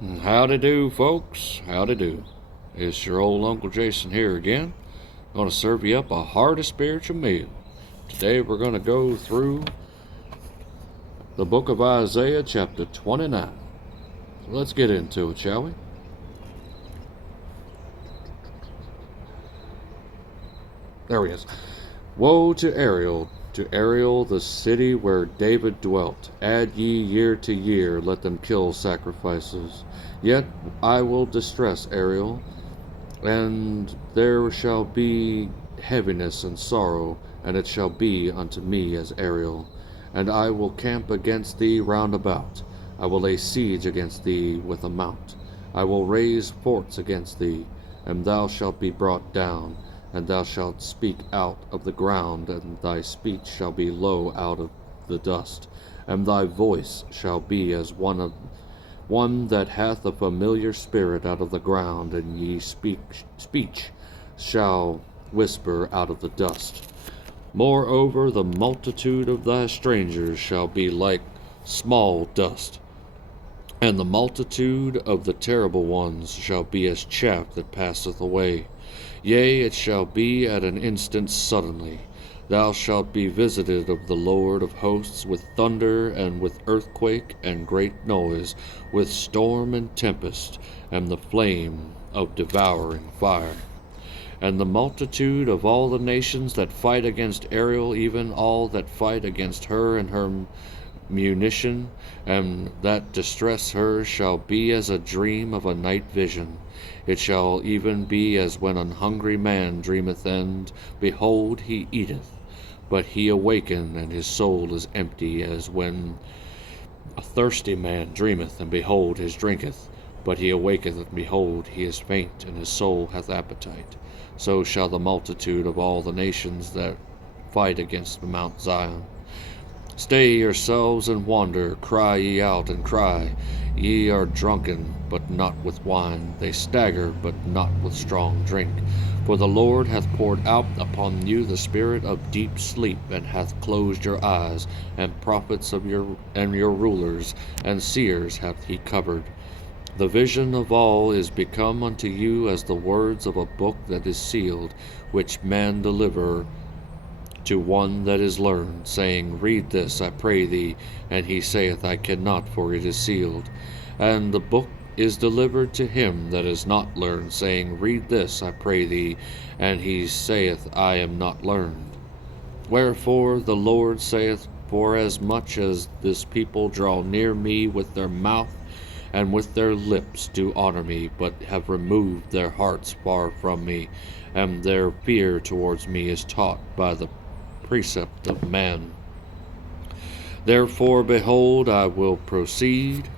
Howdy do, folks. Howdy do. It's your old Uncle Jason here again. Going to serve you up a hearty spiritual meal. Today we're going to go through the book of Isaiah, chapter 29. So let's get into it, shall we? There he is. Woe to Ariel, the city where David dwelt. Add ye year to year, let them kill sacrifices. Yet I will distress Ariel, and there shall be heaviness and sorrow, and it shall be unto me as Ariel. And I will camp against thee round about. I will lay siege against thee with a mount. I will raise forts against thee, and thou shalt be brought down. And thou shalt speak out of the ground, and thy speech shall be low out of the dust, and thy voice shall be as one that hath a familiar spirit out of the ground, and ye speech shall whisper out of the dust. Moreover, the multitude of thy strangers shall be like small dust, and the multitude of the terrible ones shall be as chaff that passeth away. Yea, it shall be at an instant suddenly. Thou shalt be visited of the Lord of hosts with thunder, and with earthquake, and great noise, with storm and tempest, and the flame of devouring fire. And the multitude of all the nations that fight against Ariel, even all that fight against her and her munition, and that distress her, shall be as a dream of a night vision. It shall even be as when an hungry man dreameth, and, behold, he eateth, but he awakened, and his soul is empty, as when a thirsty man dreameth, and behold, he drinketh, but he awaketh, and behold, he is faint, and his soul hath appetite. So shall the multitude of all the nations that fight against Mount Zion. Stay yourselves and wander, cry ye out and cry. Ye are drunken, but not with wine. They stagger, but not with strong drink. For the Lord hath poured out upon you the spirit of deep sleep, and hath closed your eyes, and prophets of your rulers and seers hath he covered. The vision of all is become unto you as the words of a book that is sealed, which man deliver to one that is learned, saying, Read this, I pray thee. And he saith, I cannot, for it is sealed. And the book is delivered to him that is not learned, saying, Read this, I pray thee. And he saith, I am not learned. Wherefore the Lord saith, For as much as this people draw near me with their mouth, and with their lips do honor me, but have removed their hearts far from me, and their fear towards me is taught by the precept of man. Therefore, behold, I will proceed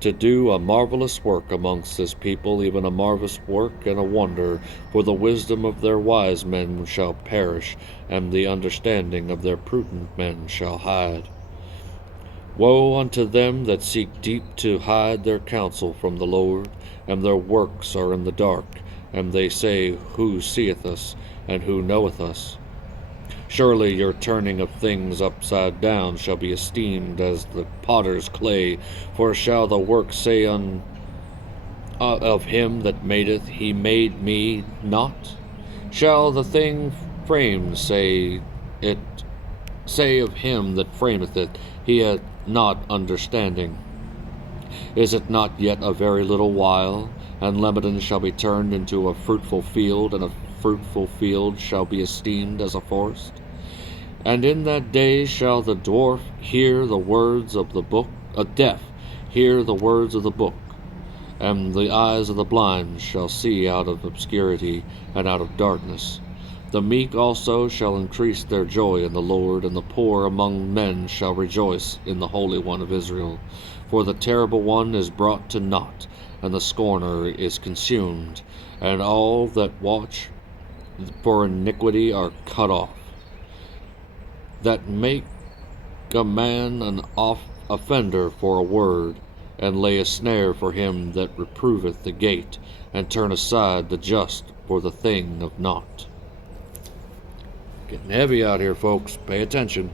to do a marvelous work amongst this people, even a marvelous work and a wonder, for the wisdom of their wise men shall perish, and the understanding of their prudent men shall hide. Woe unto them that seek deep to hide their counsel from the Lord, and their works are in the dark, and they say, Who seeth us, and who knoweth us? Surely your turning of things upside down shall be esteemed as the potter's clay, for shall the work say of him that madeth, He made me not? Shall the thing framed say of him that frameth it, He hath not understanding? Is it not yet a very little while, and Lebanon shall be turned into a fruitful field, and a fruitful field shall be esteemed as a forest? And in that day shall the dwarf hear the words of the book, deaf hear the words of the book, and the eyes of the blind shall see out of obscurity and out of darkness. The meek also shall increase their joy in the Lord, and the poor among men shall rejoice in the Holy One of Israel. For the terrible one is brought to naught, and the scorner is consumed, and all that watch for iniquity are cut off. That make a man an offender for a word, and lay a snare for him that reproveth the gate, and turn aside the just for the thing of naught. Getting heavy out here, folks. Pay attention.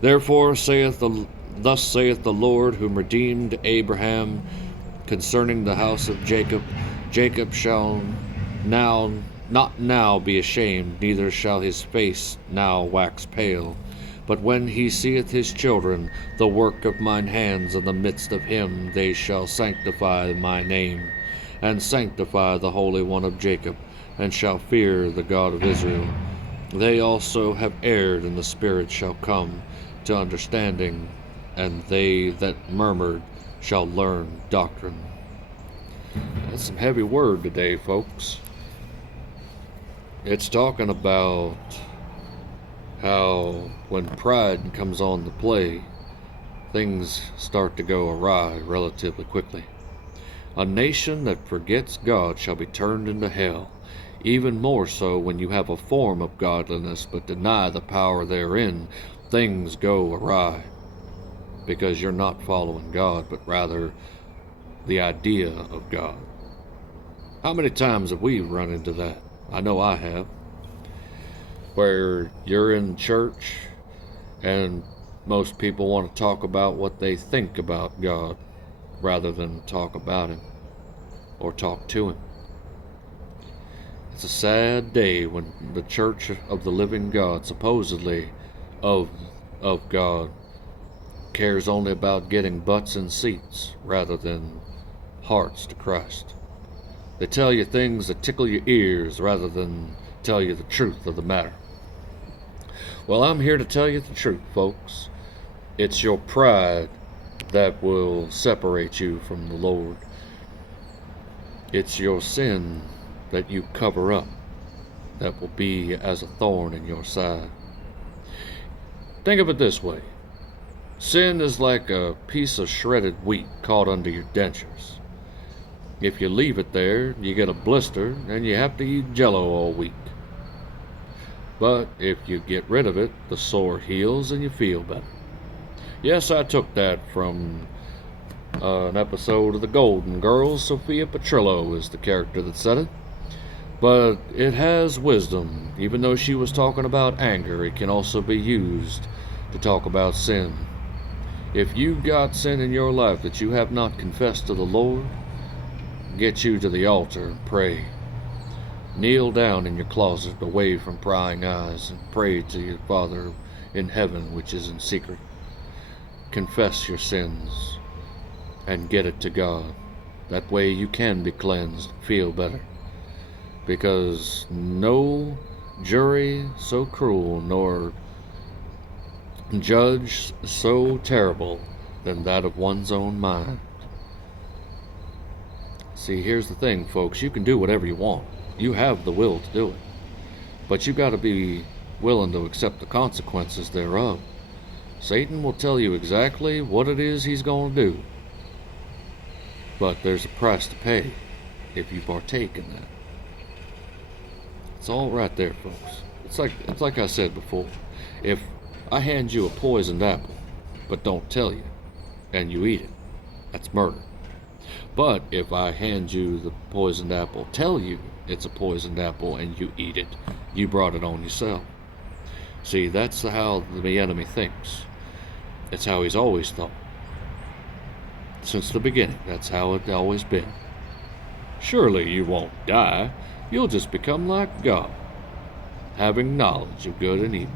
Therefore saith Thus saith the Lord, whom redeemed Abraham, concerning the house of Jacob. Jacob shall not now be ashamed, neither shall his face now wax pale. But when he seeth his children, the work of mine hands in the midst of him, they shall sanctify my name, and sanctify the Holy One of Jacob, and shall fear the God of Israel. They also have erred, and the Spirit shall come to understanding, and they that murmured shall learn doctrine. That's some heavy word today, folks. It's talking about how when pride comes on the play, things start to go awry relatively quickly. A nation that forgets God shall be turned into hell, even more so when you have a form of godliness but deny the power therein. Things go awry because you're not following God, but rather the idea of God. How many times have we run into that? I know I have. Where you're in church and most people want to talk about what they think about God rather than talk about Him or talk to Him. It's a sad day when the church of the living God, supposedly of God, cares only about getting butts in seats rather than hearts to Christ. They tell you things that tickle your ears rather than tell you the truth of the matter. Well, I'm here to tell you the truth, folks. It's your pride that will separate you from the Lord. It's your sin that you cover up that will be as a thorn in your side. Think of it this way. Sin is like a piece of shredded wheat caught under your dentures. If you leave it there, you get a blister and you have to eat Jell-O all week. But if you get rid of it, the sore heals and you feel better. Yes, I took that from an episode of The Golden Girls. Sophia Petrillo is the character that said it. But it has wisdom. Even though she was talking about anger, it can also be used to talk about sin. If you've got sin in your life that you have not confessed to the Lord, get you to the altar and pray. Kneel down in your closet away from prying eyes and pray to your Father in heaven which is in secret. Confess your sins and get it to God. That way you can be cleansed, feel better. Because no jury so cruel nor judge so terrible than that of one's own mind. See, here's the thing, folks. You can do whatever you want. You have the will to do it. But you got to be willing to accept the consequences thereof. Satan will tell you exactly what it is he's going to do. But there's a price to pay if you partake in that. It's all right there, folks. It's like I said before. If I hand you a poisoned apple, but don't tell you, and you eat it, that's murder. But if I hand you the poisoned apple, tell you it's a poisoned apple, and you eat it, you brought it on yourself. See, that's how the enemy thinks. It's how he's always thought. Since the beginning, that's how it's always been. Surely you won't die. You'll just become like God, having knowledge of good and evil.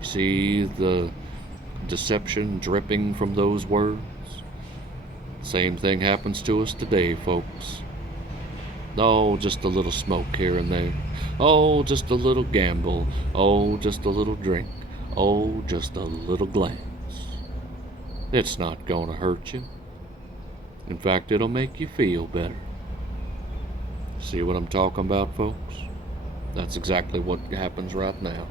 See the deception dripping from those words? Same thing happens to us today, folks. Oh, just a little smoke here and there. Oh, just a little gamble. Oh, just a little drink. Oh, just a little glance. It's not going to hurt you. In fact, it'll make you feel better. See what I'm talking about, folks? That's exactly what happens right now.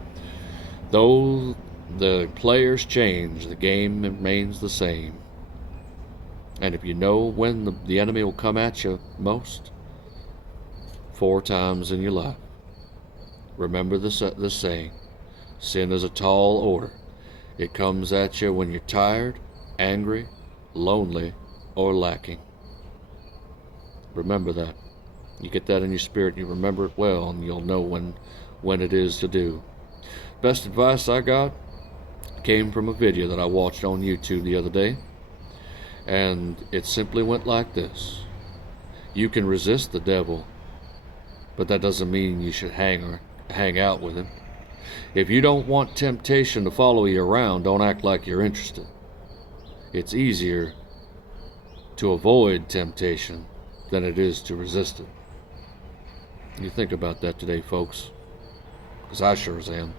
Though the players change, the game remains the same. And if you know when the enemy will come at you most, 4 times in your life. Remember the saying, sin is a tall order. It comes at you when you're tired, angry, lonely, or lacking. Remember that. You get that in your spirit, you remember it well, and you'll know when it is to do. Best advice I got, came from a video that I watched on YouTube the other day, and it simply went like this. You can resist the devil, but that doesn't mean you should hang out with him. If you don't want temptation to follow you around, don't act like you're interested. It's easier to avoid temptation than it is to resist it. You think about that today, folks, because I sure as am.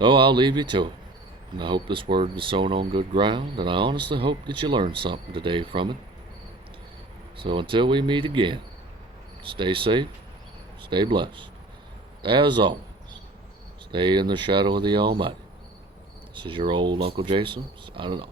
Oh, I'll leave you to it. And I hope this word was sown on good ground, and I honestly hope that you learned something today from it. So until we meet again, stay safe, stay blessed. As always, stay in the shadow of the Almighty. This is your old Uncle Jason. I don't know.